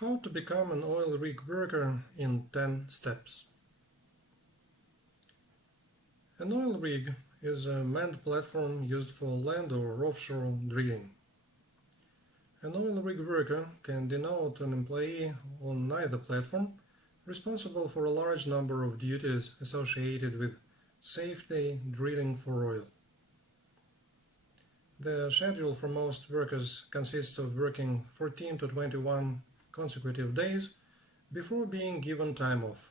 How to become an oil rig worker in 10 steps. An oil rig is a manned platform used for land or offshore drilling. An oil rig worker can denote an employee on either platform responsible for a large number of duties associated with safety drilling for oil. The schedule for most workers consists of working 14 to 21 consecutive days before being given time off.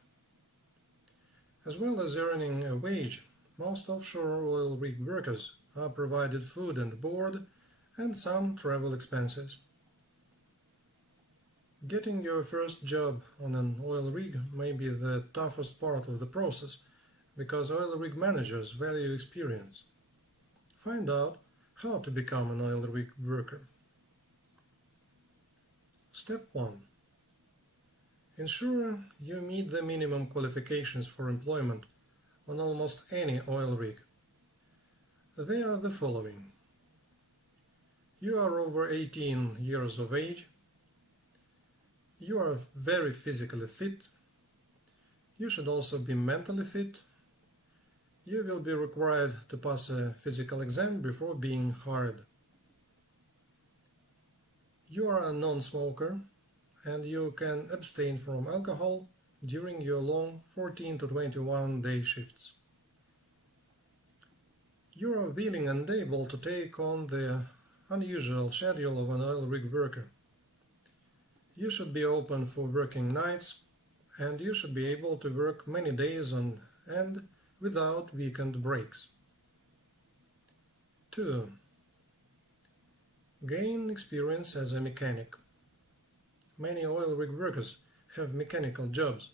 As well as earning a wage, most offshore oil rig workers are provided food and board and some travel expenses. Getting your first job on an oil rig may be the toughest part of the process because oil rig managers value experience. Find out how to become an oil rig worker. Step 1. Ensure you meet the minimum qualifications for employment on almost any oil rig. They are the following. You are over 18 years of age. You are very physically fit. You should also be mentally fit. You will be required to pass a physical exam before being hired. You are a non-smoker and you can abstain from alcohol during your long 14 to 21 day shifts. You are willing and able to take on the unusual schedule of an oil rig worker. You should be open for working nights and you should be able to work many days on end without weekend breaks. 2. Gain experience as a mechanic. Many oil rig workers have mechanical jobs.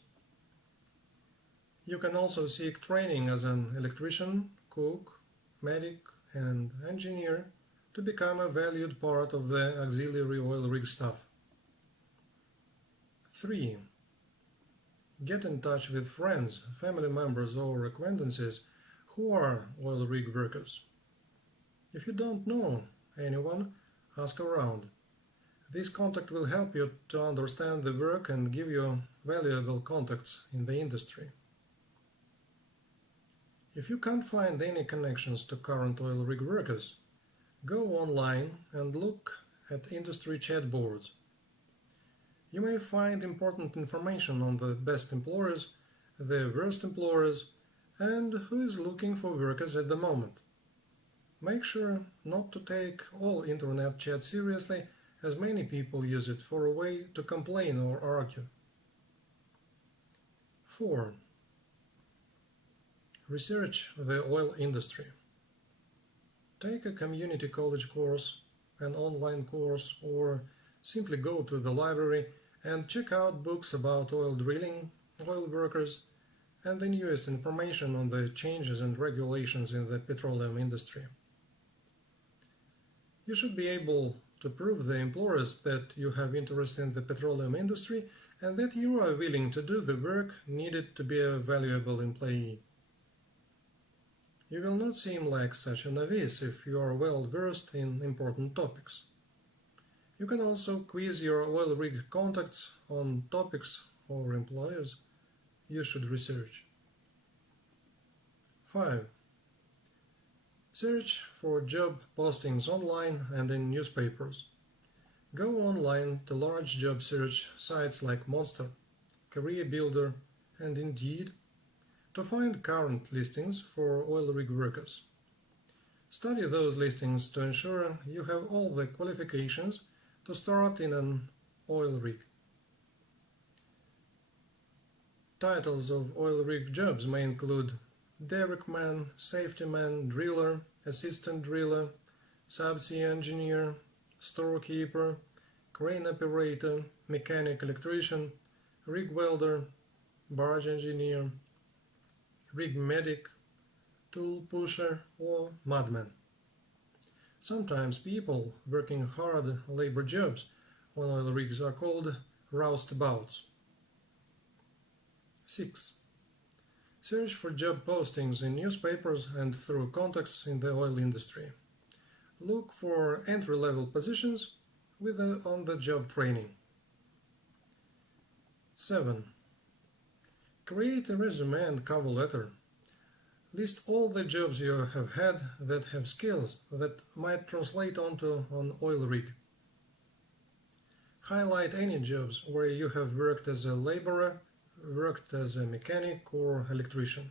You can also seek training as an electrician, cook, medic, and engineer to become a valued part of the auxiliary oil rig staff. 3. Get in touch with friends, family members, or acquaintances who are oil rig workers. If you don't know anyone, ask around. This contact will help you to understand the work and give you valuable contacts in the industry. If you can't find any connections to current oil rig workers, go online and look at industry chat boards. You may find important information on the best employers, the worst employers, and who is looking for workers at the moment. Make sure not to take all internet chat seriously, as many people use it for a way to complain or argue. 4. Research the oil industry. Take a community college course, an online course, or simply go to the library and check out books about oil drilling, oil workers, and the newest information on the changes and regulations in the petroleum industry. You should be able to prove the employers that you have interest in the petroleum industry and that you are willing to do the work needed to be a valuable employee. You will not seem like such a novice if you are well versed in important topics. You can also quiz your oil rig contacts on topics or employers you should research. 5. Search for job postings online and in newspapers. Go online to large job search sites like Monster, Career Builder, and Indeed to find current listings for oil rig workers. Study those listings to ensure you have all the qualifications to start in an oil rig. Titles of oil rig jobs may include derrickman, safetyman, driller, assistant driller, subsea engineer, storekeeper, crane operator, mechanic electrician, rig welder, barge engineer, rig medic, tool pusher, or mudman. Sometimes people working hard labor jobs on oil rigs are called roustabouts. 6. Search for job postings in newspapers and through contacts in the oil industry. Look for entry-level positions with on-the-job training. 7. Create a resume and cover letter. List all the jobs you have had that have skills that might translate onto an oil rig. Highlight any jobs where you have worked as a laborer, worked as a mechanic or electrician.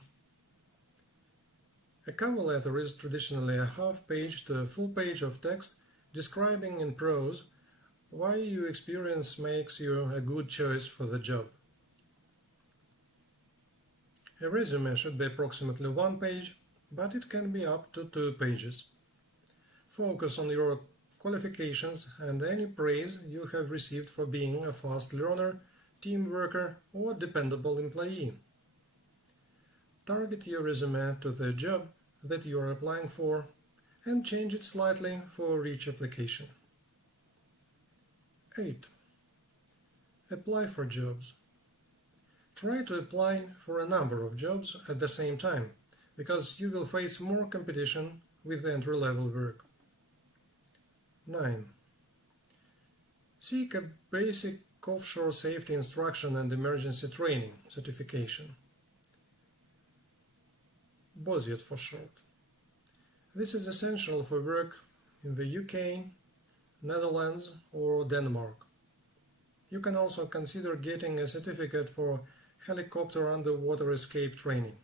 A cover letter is traditionally a half page to a full page of text describing in prose why your experience makes you a good choice for the job. A resume should be approximately 1 page, but it can be up to 2 pages. Focus on your qualifications and any praise you have received for being a fast learner, team worker, or dependable employee. Target your resume to the job that you are applying for and change it slightly for each application. 8. Apply for jobs. Try to apply for a number of jobs at the same time, because you will face more competition with entry-level work. 9. Seek a basic offshore safety instruction and emergency training certification. BOSIET for short. This is essential for work in the UK, Netherlands, or Denmark. You can also consider getting a certificate for helicopter underwater escape training.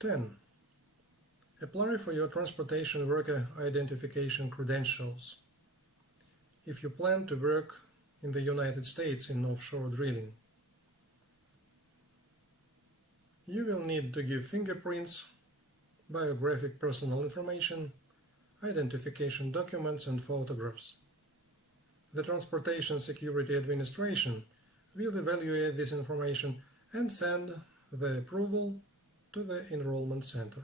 10. Apply for your transportation worker identification credentials if you plan to work in the United States in offshore drilling. You will need to give fingerprints, biographic personal information, identification documents and photographs. The Transportation Security Administration will evaluate this information and send the approval to the enrollment center.